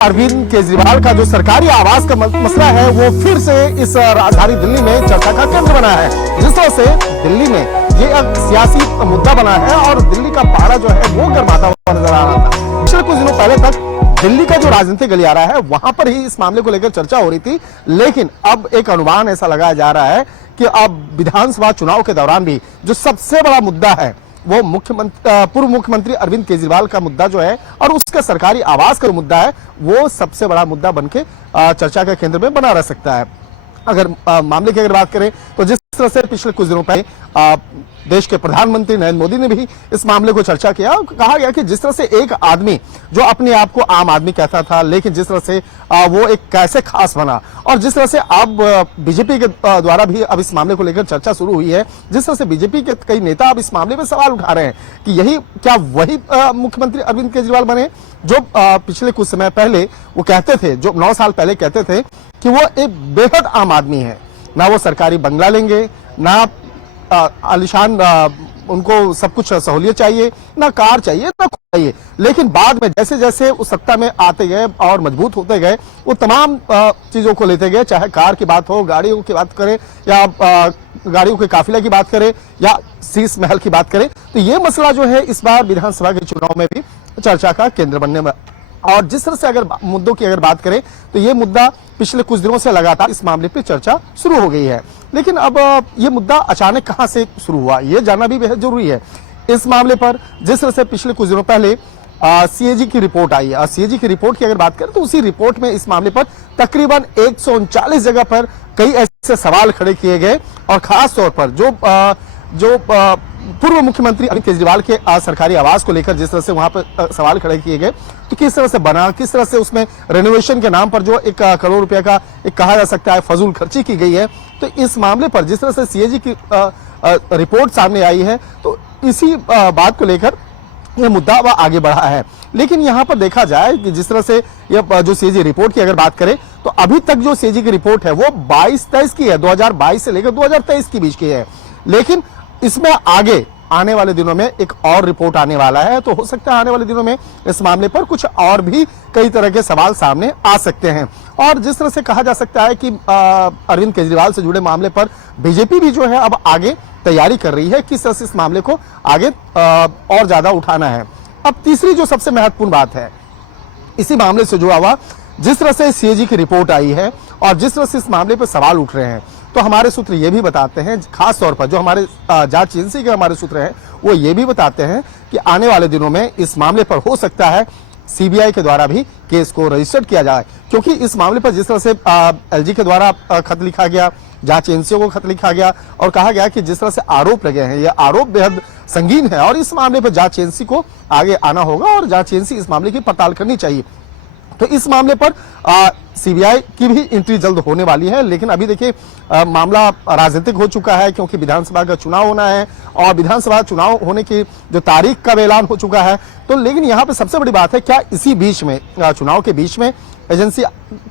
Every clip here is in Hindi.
अरविंद केजरीवाल का जो सरकारी आवास का मसला है वो फिर से इस राजधानी दिल्ली में चर्चा का केंद्र बना है। जिस तरह से दिल्ली में ये एक सियासी मुद्दा बना है और दिल्ली का पारा जो है वो गर्माता हुआ नजर आ रहा था। पिछले कुछ दिनों पहले तक दिल्ली का जो राजनीतिक गलियारा है वहां पर ही इस मामले को लेकर चर्चा हो रही थी, लेकिन अब एक अनुमान ऐसा लगाया जा रहा है कि अब विधानसभा चुनाव के दौरान भी जो सबसे बड़ा मुद्दा है वो पूर्व मुख्यमंत्री अरविंद केजरीवाल का मुद्दा जो है और उसका सरकारी आवास का मुद्दा है वो सबसे बड़ा मुद्दा बनके चर्चा के केंद्र में बना रह सकता है। अगर मामले की अगर बात करें तो जिस तरह से पिछले कुछ दिनों पहले देश के प्रधानमंत्री नरेंद्र मोदी ने भी इस मामले को चर्चा किया और कहा गया कि जिस तरह से एक आदमी जो अपने आप को आम आदमी कहता था, लेकिन जिस तरह से वो एक कैसे खास बना और जिस तरह से अब बीजेपी के द्वारा भी अब इस मामले को लेकर चर्चा शुरू हुई है, जिस तरह से बीजेपी के कई नेता अब इस मामले में सवाल उठा रहे हैं कि यही क्या वही मुख्यमंत्री अरविंद केजरीवाल बने जो पिछले कुछ समय पहले वो कहते थे, जो 9 साल पहले कहते थे कि वो एक बेहद आम आदमी है, ना वो सरकारी बंगला लेंगे, ना आलिशान उनको सब कुछ सहूलियत चाहिए, ना कार चाहिए, ना कुछ चाहिए। लेकिन बाद में जैसे जैसे उस सत्ता में आते गए और मजबूत होते गए वो तमाम चीजों को लेते गए, चाहे कार की बात हो, गाड़ियों की बात करें या गाड़ियों के काफिले की बात करें या शीश महल की बात करें, तो ये मसला जो है इस बार विधानसभा के चुनाव में भी चर्चा का केंद्र बनने में। और जिस तरह से अगर मुद्दों की अगर बात करें तो ये मुद्दा पिछले कुछ दिनों से लगातार इस मामले पर चर्चा शुरू हो गई है, लेकिन अब ये मुद्दा अचानक कहां से शुरू हुआ ये जानना भी बेहद जरूरी है। इस मामले पर जिस तरह से पिछले कुछ दिनों पहले सीएजी की रिपोर्ट आई है, सीएजी की रिपोर्ट की अगर बात करें तो उसी रिपोर्ट में इस मामले पर तकरीबन 139 जगह पर कई ऐसे सवाल खड़े किए गए और खास तौर पर जो पूर्व मुख्यमंत्री अरविंद केजरीवाल के सरकारी आवास को लेकर जिस तरह से वहां पर सवाल खड़े किए गए, तो किस तरह से बना, किस तरह से उसमें रेनोवेशन के नाम पर जो 1 करोड़ रुपए का एक कहा जा सकता है फजूल खर्ची की गई है, तो इस मामले पर जिस तरह से सीएजी की रिपोर्ट सामने आई है तो इसी बात को लेकर यह मुद्दा वह आगे बढ़ा है। लेकिन यहां पर देखा जाए कि जिस तरह से यह जो सीएजी रिपोर्ट की अगर बात करें तो अभी तक जो सीएजी की रिपोर्ट है वो 22-23 की है, 2022 से लेकर 2023 के बीच की है, लेकिन इसमें आगे आने वाले दिनों में एक और रिपोर्ट आने वाला है, तो हो सकता है आने वाले दिनों में इस मामले पर कुछ और भी कई तरह के सवाल सामने आ सकते हैं। और जिस तरह से कहा जा सकता है कि अरविंद केजरीवाल से जुड़े मामले पर बीजेपी भी जो है अब आगे तैयारी कर रही है किस तरह से इस मामले को आगे और ज्यादा उठाना है। अब तीसरी जो सबसे महत्वपूर्ण बात है इसी मामले से जुड़ा हुआ, जिस तरह से सीएजी की रिपोर्ट आई है और जिस तरह से इस मामले पर सवाल उठ रहे हैं, तो हमारे सूत्र ये भी बताते हैं, खास तौर पर जो हमारे जांच एजेंसी के हमारे सूत्र हैं वो ये भी बताते हैं कि आने वाले दिनों में इस मामले पर हो सकता है सीबीआई के द्वारा भी केस को रजिस्टर किया जाए, क्योंकि इस मामले पर जिस तरह से एलजी के द्वारा खत लिखा गया, जांच एजेंसियों को खत लिखा गया और कहा गया कि जिस तरह से आरोप लगे हैं ये आरोप बेहद संगीन है और इस मामले पर जांच एजेंसी को आगे आना होगा और जांच एजेंसी इस मामले की पड़ताल करनी चाहिए। तो इस मामले पर सीबीआई की भी एंट्री जल्द होने वाली है, लेकिन अभी देखिए मामला राजनीतिक हो चुका है क्योंकि विधानसभा का चुनाव होना है और विधानसभा चुनाव होने की जो तारीख का ऐलान हो चुका है, तो लेकिन यहाँ पे सबसे बड़ी बात है क्या इसी बीच में चुनाव के बीच में एजेंसी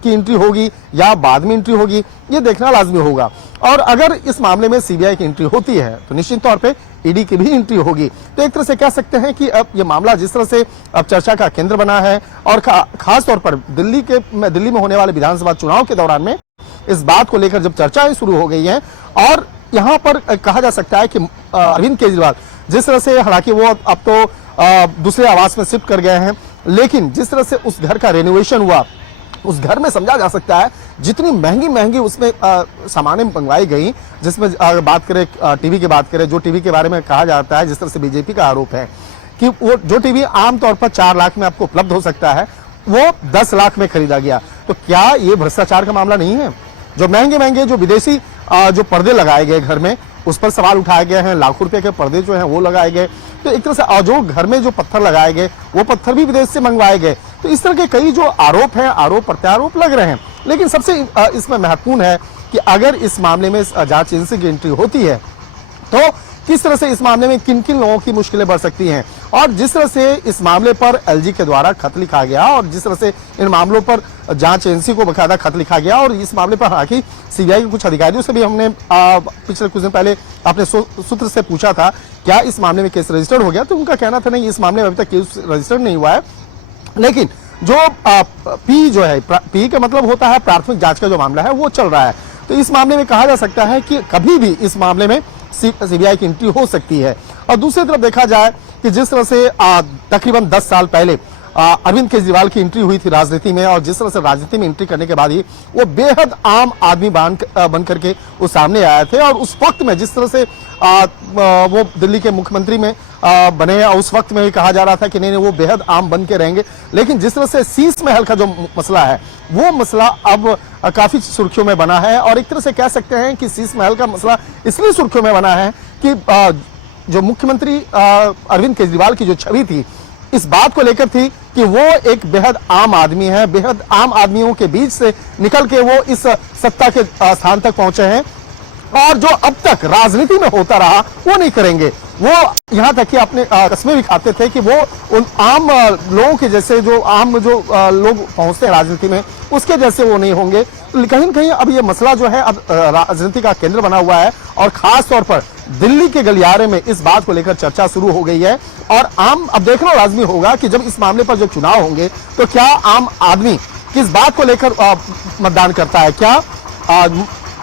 की एंट्री होगी या बाद में एंट्री होगी, ये देखना लाजमी होगा। और अगर इस मामले में सीबीआई की एंट्री होती है तो निश्चित तौर पे ईडी की भी एंट्री होगी। तो एक तरह से कह सकते हैं कि अब ये मामला जिस तरह से अब चर्चा का केंद्र बना है और खास तौर पर दिल्ली में होने वाले विधानसभा चुनाव के दौरान में इस बात को लेकर जब चर्चाएं शुरू हो गई हैं और यहाँ पर कहा जा सकता है कि अरविंद केजरीवाल जिस तरह से, हालांकि वो अब तो दूसरे आवास में शिफ्ट कर गए हैं, लेकिन जिस तरह से उस घर का रेनोवेशन हुआ उस घर में समझा जा सकता है जितनी महंगी उसमें सामानें मंगवाई गई, जिसमें बात करें टीवी की बात करें, जो टीवी के बारे में कहा जाता है जिस तरह से बीजेपी का आरोप है कि वो जो टीवी आमतौर पर 4 लाख में आपको उपलब्ध हो सकता है वो 10 लाख में खरीदा गया, तो क्या ये भ्रष्टाचार का मामला नहीं है? जो महंगे जो विदेशी जो पर्दे लगाए गए घर में उस पर सवाल उठाए गए हैं, लाखों रुपए के पर्दे जो हैं वो लगाए गए, तो एक तरह से जो घर में जो पत्थर लगाए गए वो पत्थर भी विदेश से मंगवाए गए, तो इस तरह के कई जो आरोप हैं, आरोप प्रत्यारोप लग रहे हैं। लेकिन सबसे इसमें महत्वपूर्ण है कि अगर इस मामले में जांच एजेंसी की एंट्री होती है तो किस तरह से इस मामले में किन किन लोगों की मुश्किलें बढ़ सकती हैं, और जिस तरह से इस मामले पर एलजी के द्वारा खत लिखा गया और जिस तरह से इन मामलों पर जांच एजेंसी को बकायदा खत लिखा गया और इस मामले पर हालांकि सीबीआई के कुछ अधिकारियों से भी हमने पिछले कुछ दिन पहले अपने सूत्र से पूछा था क्या इस मामले में केस रजिस्टर्ड हो गया, तो उनका कहना था नहीं, इस मामले में अभी तक केस रजिस्टर्ड नहीं हुआ है। लेकिन जो पी जो है, पी का मतलब होता है प्राथमिक जांच का जो मामला है वो चल रहा है। तो इस मामले में कहा जा सकता है कि कभी भी इस मामले में सीबीआई की एंट्री हो सकती है। और दूसरी तरफ देखा जाए कि जिस तरह से तकरीबन 10 साल पहले अरविंद केजरीवाल की एंट्री हुई थी राजनीति में, और जिस तरह से राजनीति में एंट्री करने के बाद ही वो बेहद आम आदमी बन करके वो सामने आए थे। और उस वक्त में जिस तरह से वो दिल्ली के मुख्यमंत्री में बने, और उस वक्त में भी कहा जा रहा था कि नहीं वो बेहद आम बन के रहेंगे। लेकिन जिस तरह से शीश महल का जो मसला है वो मसला अब काफी सुर्खियों में बना है। और एक तरह से कह सकते हैं कि शीश महल का मसला इसलिए सुर्खियों में बना है कि जो मुख्यमंत्री अरविंद केजरीवाल की जो छवि थी इस बात को लेकर थी कि वो एक बेहद आम आदमी है, बेहद आम आदमियों के बीच से निकल के वो इस सत्ता के स्थान तक पहुंचे हैं, और जो अब तक राजनीति में होता रहा वो नहीं करेंगे। वो यहां तक कि अपने कस्में भी खाते थे कि वो उन आम लोगों के जैसे, जो आम जो लोग पहुंचते हैं राजनीति में उसके जैसे वो नहीं होंगे। कहीं न कहीं अब ये मसला जो है अब राजनीति का केंद्र बना हुआ है, और खास तौर पर दिल्ली के गलियारे में इस बात को लेकर चर्चा शुरू हो गई है। और अब देखना लाजमी होगा कि जब इस मामले पर जब चुनाव होंगे तो क्या आम आदमी किस बात को लेकर मतदान करता है। क्या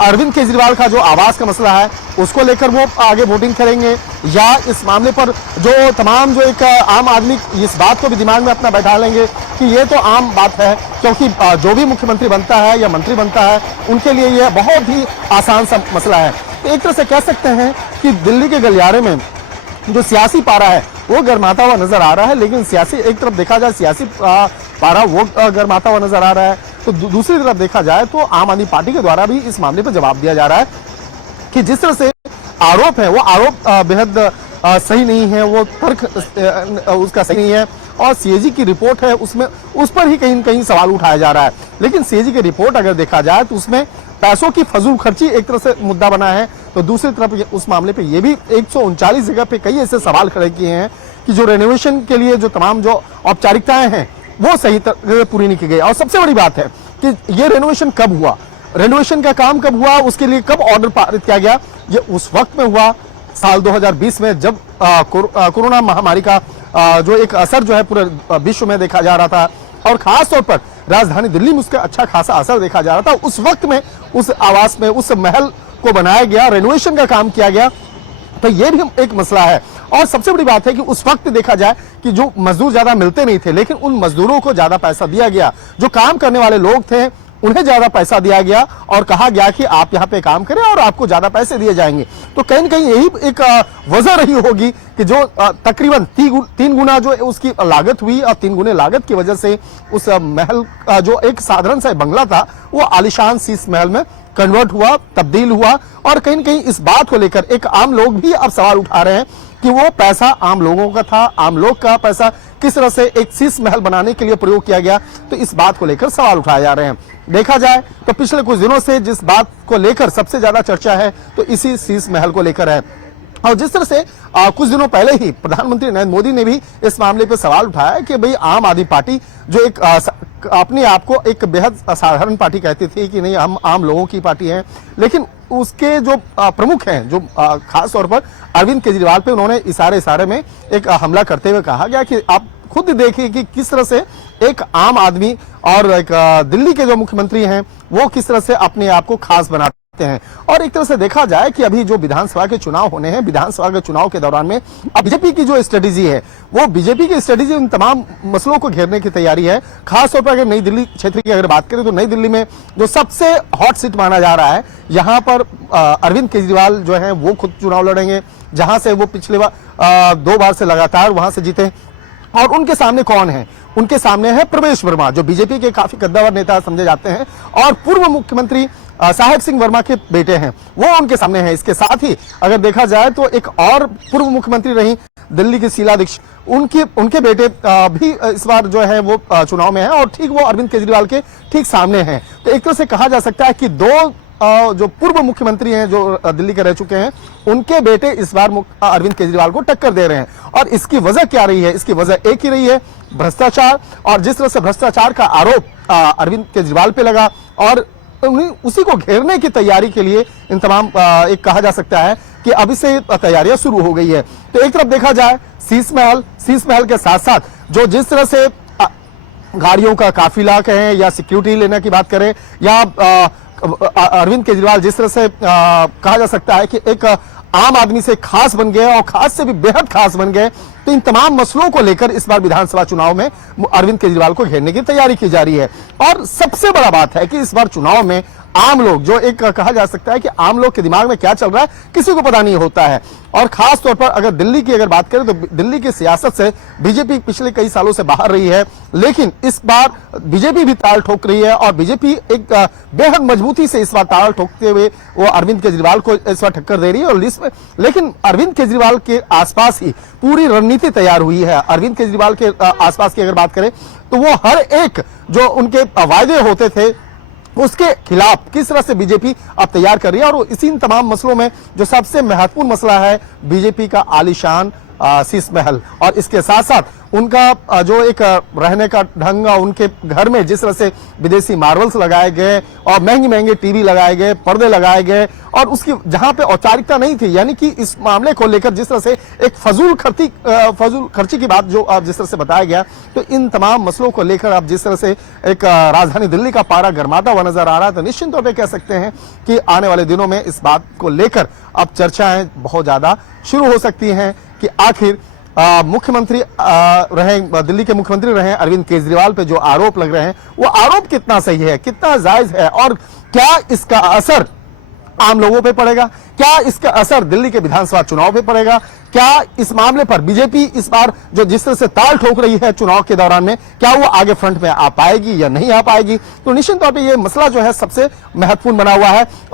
अरविंद केजरीवाल का जो आवास का मसला है उसको लेकर वो आगे वोटिंग करेंगे, या इस मामले पर जो तमाम जो एक आम आदमी इस बात को भी दिमाग में अपना बैठा लेंगे कि ये तो आम बात है, क्योंकि जो भी मुख्यमंत्री बनता है या मंत्री बनता है उनके लिए यह बहुत ही आसान सा मसला है। तो एक तरह से कह सकते हैं कि दिल्ली के गलियारे में जो सियासी पारा है वो गर्माता हुआ नजर आ रहा है। लेकिन सियासी, एक तरफ देखा जाए सियासी पारा वो गर्माता हुआ नजर आ रहा है, तो दूसरी तरफ देखा जाए तो आम आदमी पार्टी के द्वारा भी इस मामले पर जवाब दिया जा रहा है कि जिस तरह से आरोप है वो आरोप बेहद सही नहीं है, वो तर्क उसका सही नहीं है, और सीएजी की रिपोर्ट है उसमें उस पर ही कहीं न कहीं सवाल उठाया जा रहा है। लेकिन सीएजी की रिपोर्ट अगर देखा जाए तो उसमें पैसों की फजूल खर्ची एक तरह से मुद्दा बना है, तो दूसरी तरफ उस मामले पे ये भी 139 जगह पे कई ऐसे सवाल खड़े किए हैं कि जो रेनोवेशन के लिए जो तमाम जो औपचारिकताएं हैं वो सही तरह से पूरी नहीं की गई। और सबसे बड़ी बात है कि ये रेनोवेशन कब हुआ, रेनोवेशन का काम कब हुआ, उसके लिए कब ऑर्डर पारित किया गया। ये उस वक्त में हुआ साल 2020 में, जब कोरोना महामारी का जो एक असर जो है पूरे विश्व में देखा जा रहा था, और खास तौर पर राजधानी दिल्ली में उसका अच्छा खासा असर देखा जा रहा था। उस वक्त में उस आवास में उस महल को बनाया गया, रेनोवेशन का काम किया गया, तो ये भी एक मसला है। और सबसे बड़ी बात है कि उस वक्त देखा जाए कि जो मजदूर ज्यादा मिलते नहीं थे, लेकिन उन मजदूरों को ज्यादा पैसा दिया गया, जो काम करने वाले लोग थे उन्हें ज्यादा पैसा दिया गया और कहा गया कि आप यहाँ पे काम करें और आपको ज्यादा पैसे दिए जाएंगे। तो कहीं न कहीं यही एक वजह रही होगी कि जो तकरीबन 3 गुना जो उसकी लागत हुई, और 3 गुने लागत की वजह से उस महल जो एक साधारण सा बंगला था वो आलिशान शीश महल में कन्वर्ट हुआ, तब्दील हुआ। और कहीं न कहीं इस बात को लेकर एक आम लोग भी अब सवाल उठा रहे हैं कि वो पैसा आम लोगों का था, आम लोग का पैसा किस तरह से एक शीश महल बनाने के लिए प्रयोग किया गया, तो इस बात को लेकर सवाल उठाए जा रहे हैं। देखा जाए तो पिछले कुछ दिनों से जिस बात को लेकर सबसे ज्यादा चर्चा है तो इसी शीश महल को लेकर है। और जिस तरह से कुछ दिनों पहले ही प्रधानमंत्री नरेंद्र मोदी ने भी इस मामले पर सवाल उठाया कि भाई आम आदमी पार्टी जो एक अपने आप को एक बेहद साधारण पार्टी कहती थी कि नहीं हम आम लोगों की पार्टी हैं, लेकिन उसके जो प्रमुख हैं, जो खास तौर पर अरविंद केजरीवाल पे उन्होंने इशारे में एक हमला करते हुए कहा गया कि आप खुद देखिए कि किस तरह से एक आम आदमी और एक दिल्ली के जो मुख्यमंत्री हैं वो किस तरह से अपने आप को खास बनाते हैं। और एक तरह से देखा जाए कि अभी जो विधानसभा के चुनाव होने हैं, विधानसभा के चुनाव के दौरान में अब बीजेपी की जो स्ट्रेटेजी है वो बीजेपी की स्ट्रेटेजी उन तमाम मसलों को घेरने की तैयारी है। खासतौर पर अगर नई दिल्ली क्षेत्र की अगर बात करें तो नई दिल्ली में जो सबसे हॉट सीट माना जा रहा है, यहाँ पर अरविंद केजरीवाल जो है वो खुद चुनाव लड़ेंगे, जहां से वो पिछले 2 बार से लगातार वहां से जीते। और उनके सामने कौन है? उनके सामने है प्रवेश वर्मा, जो बीजेपी के काफी कद्दावर नेता समझे जाते हैं, और पूर्व मुख्यमंत्री साहेब सिंह वर्मा के बेटे हैं, वो उनके सामने हैं। इसके साथ ही अगर देखा जाए तो एक और पूर्व मुख्यमंत्री रही दिल्ली की शीला दीक्षित, उनके बेटे भी इस बार जो है वो चुनाव में है, और ठीक वो अरविंद केजरीवाल के ठीक सामने हैं। तो एक तरह से कहा जा सकता है कि 2 जो पूर्व मुख्यमंत्री हैं जो दिल्ली के रह चुके हैं, उनके बेटे इस बार अरविंद केजरीवाल को टक्कर दे रहे हैं। और इसकी वजह क्या रही है? इसकी वजह एक ही रही है, भ्रष्टाचार। और जिस तरह से भ्रष्टाचार का आरोप अरविंद केजरीवाल पे लगा, और उसी को घेरने की तैयारी के लिए इन तमाम एक कहा जा सकता है कि अभी से तैयारियां शुरू हो गई है। तो एक तरफ देखा जाए शीश महल के साथ साथ जो जिस तरह से गाड़ियों का काफिला कहें या सिक्योरिटी लेने की बात करें या अरविंद केजरीवाल जिस तरह से कहा जा सकता है कि एक आम आदमी से खास बन गए और खास से भी बेहद खास बन गए, तो इन तमाम मसलों को लेकर इस बार विधानसभा चुनाव में अरविंद केजरीवाल को घेरने की तैयारी की जा रही है। और सबसे बड़ा बात है कि इस बार चुनाव में आम लोग, जो एक कहा जा सकता है कि आम लोग के दिमाग में क्या चल रहा है किसी को पता नहीं होता है। और खास तौर पर अगर दिल्ली की अगर बात करें तो दिल्ली की सियासत से बीजेपी पिछले कई सालों से बाहर रही है, लेकिन इस बार बीजेपी भी ताल ठोक रही है और बीजेपी एक बेहद मजबूती से इस बार ताल ठोकते हुए वो अरविंद केजरीवाल को इस बार टक्कर दे रही है। और लिस्ट में लेकिन अरविंद केजरीवाल के आसपास ही पूरी रणनीति तैयार हुई है। अरविंद केजरीवाल के आसपास की अगर बात करें तो वो हर एक जो उनके वायदे होते थे उसके खिलाफ किस तरह से बीजेपी अब तैयार कर रही है। और इसी तमाम मसलों में जो सबसे महत्वपूर्ण मसला है बीजेपी का आलीशान शीश महल, और इसके साथ साथ उनका जो एक रहने का ढंग, उनके घर में जिस तरह से विदेशी मार्बल्स लगाए गए और महंगे महंगे टीवी लगाए गए, पर्दे लगाए गए, और उसकी जहां पे औपचारिकता नहीं थी, यानी कि इस मामले को लेकर जिस तरह से एक फजूल खर्ची की बात जो अब जिस तरह से बताया गया, तो इन तमाम मसलों को लेकर अब जिस तरह से एक राजधानी दिल्ली का पारा गर्माता हुआ नजर आ रहा है, तो निश्चित तौर पर कह सकते हैं कि आने वाले दिनों में इस बात को लेकर अब चर्चाएं बहुत ज्यादा शुरू हो सकती हैं कि आखिर मुख्यमंत्री रहे, दिल्ली के मुख्यमंत्री रहे अरविंद केजरीवाल पे जो आरोप लग रहे हैं वो आरोप कितना सही है, कितना जायज है, और क्या इसका असर आम लोगों पे पड़ेगा, क्या इसका असर दिल्ली के विधानसभा चुनाव पे पड़ेगा, क्या इस मामले पर बीजेपी इस बार जो जिस तरह से ताल ठोक रही है चुनाव के दौरान में, क्या वो आगे फ्रंट में आ पाएगी या नहीं आ पाएगी। तो निश्चित तौर पे ये मसला जो है सबसे महत्वपूर्ण बना हुआ है।